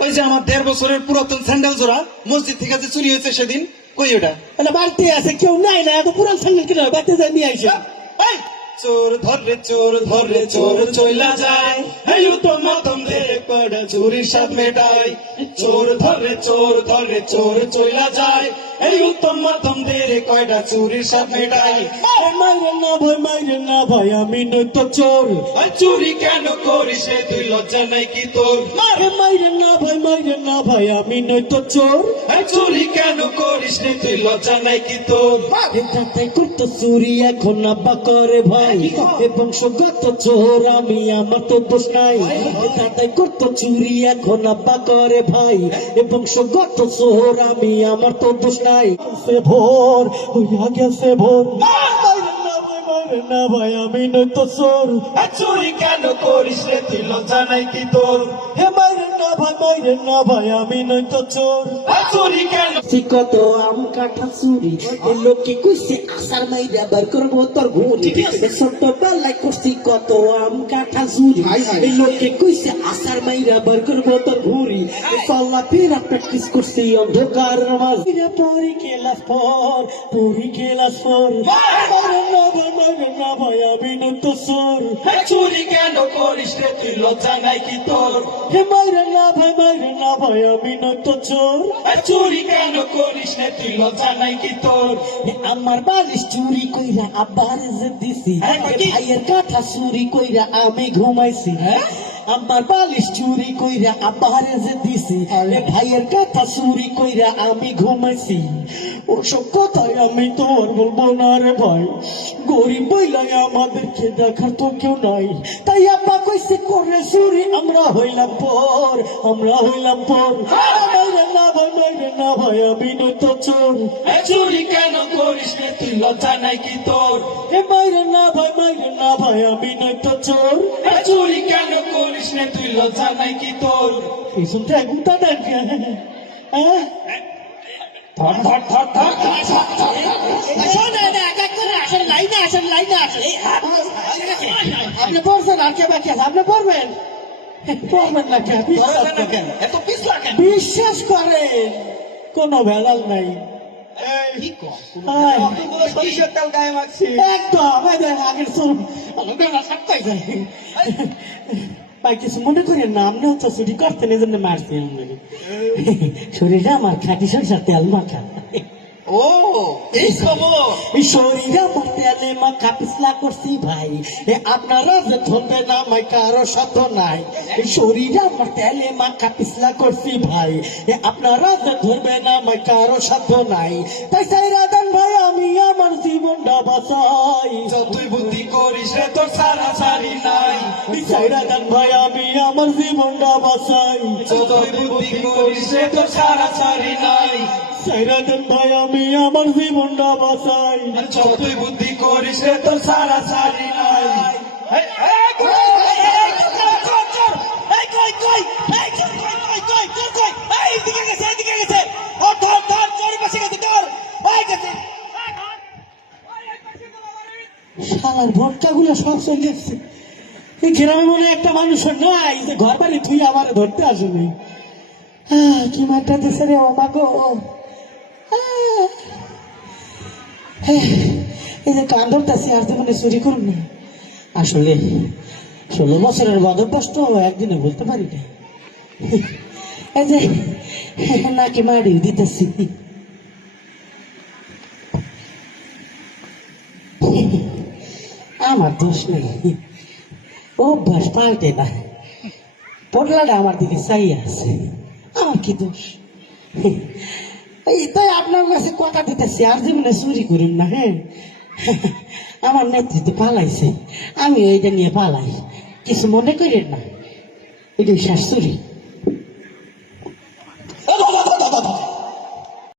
ওই যে আমার দেড় বছরের পুরাতন স্যান্ডেল জোড়া মসজিদ থেকে যে চুরি হয়েছে সেদিন কই ওটা? মানে বাড়িতে আছে কেউ নাই না এত পুরান স্যান্ডেল কিনা বাড়িতে যায় নিয়ে আইসে। চোর ধরে চোর ধরে চোর চইলা যায়। এই উত্তম মতম দেরে কড়া চুরির সাথ মেটাই চোর ধরে চোর ধরে চোর চইলা যায়। এই উত্তম মতম দেরে কয়টা চুরির সাথ মেটাই মাইরে না ভাই মাইরে না ভাই আমি নই তো চোর চুরি কেন করিস তুই লজ্জা নাই কি তোর? মারে মাইরে না ভাই মাইরে না ভাই আমি নই তো চোর চুরি কেন করিস লজ্জা নাই কি তো তাই করতো চুরি এখন আব্বা করে ভাই। এবং সগত চোর আমি আমার তো দোষ নাই। তাই করতো চুরি এখন আব্বা করে ভাই। এবং সগত চোর আমি আমার তো দোষ নাই। সে ভোর হইয়া গেছে ভোর। মাইরে না ভাই মাইরে আমি নই তো চোর। চুরি কেন করিস রে তুই লজ্জা নাই কি তোর? হে মাইরে না ভাই মাইরে না ভাই আমি নই তো চোর। চুরি কেন? কত আম কাঠা চুরি লোকে কইছে আসার মাইরা বার করব তোর ঘুরি ছোট বেলায় করছি কত আম কাঠা চুরি। লোকে কইছে আসার মাইরা বার করব তোর ঘুরি চল্লা ফেরা প্র্যাকটিস করছি অন্ধকার মাঝে পরি কেলাস পর পরি কেলাস পর। মারে না ভাই না ভাই আমি নতো সর চুরি কেন করিস রে তুই? লজ্জা নাই কি তোর হে মাইরে না ভাই মাইরে না ভাই আমি নতো চোর চুরি কেন করিস রে তুই? লজ্জা নাই কি তোর আমার বালিশ চুরি কইরা আবার যে দিছি। হ্যাঁ, ভাইয়ের কাঠা চুরি কইরা আমি ঘুমাইছি। হ্যাঁ? আমার বালিশ চুরি কইরা আপারে যে দিছি, আরে ভাইয়ের কথা চুরি কইরা আমি ঘুমাইছি। ওসব কথাই আমি তো আর বলব না রে ভাই। গরিব বইলাই আমাদেরকে দেখার তো কেউ নাই। তাই আপা কইছে, করে চুরি আমরা হইলাম পর, আমরা হইলাম পর। আপনি পড়ছেন আর কে বাকি আছে? আপনি পড়বেন? পড়বেন না কেন বিশ্বাস না কেন? এত পিছলা কেন? বিশ্বাস করেন কোনো ভেজাল নাই। কর? ভাই কিছু মনে করেন না আপনি হচ্ছে চুরি করতেন এই জন্য মারছি আপনাকে শরীরে আমার খাটি সরিষার তেল মাখা ও এই খবর। এই শরীরে আমার তেলে মাখা পিছলা করছি ভাই। এ আপনারা যে ধরবে না মাই কারও সাধ্য নাই। এই শরীরে আমার মাখা পিছলা করছি ভাই। এ আপনারা যে ধরবে না মাই কারও সাধ্য নাই। তাই সাই রাধান ভাই আমি আমার জীবনটা বাঁচাই। তুই বুদ্ধি করিস রে তোর সারা সাই রাধান ভাই, আমি আমার জীবনটা বাঁচাই তুই বুদ্ধি করিস রে তোর সারা সারি নাই সাই রাধান ভাই, আমি আমার জীবনটা বাঁচাই তুই বুদ্ধি করিস তোর সারা সারি নাই। শালার ভোটটা গুলো সব গেছে গ্রামে মনে একটা মানুষ নাই। যে ঘর বাড়ি তুই আমার ধরতে আহ, কি মাঠটা দিছে রে ও মাগো এই যে কান ধরতেছি আর জীবনে চুরি করুন আসলে ষোলো বছরের কষ্ট একদিনে বলতে পারি না এই যে নাকি মারি দিতেছি। আমার দোষ নেই। অভ্যাস পাল্টে না। পটলাটা আমার দিকে চাই আছে। আমার কি দোষ? তাই আপনার কাছে কথা দিতেছি, আর যেমন চুরি করেন না হ্যাঁ? আমার নেতৃত্বে পালাইছে, আমি এইটা নিয়ে পালাই। কিছু মনে করেন না, এটাই শাশুড়ি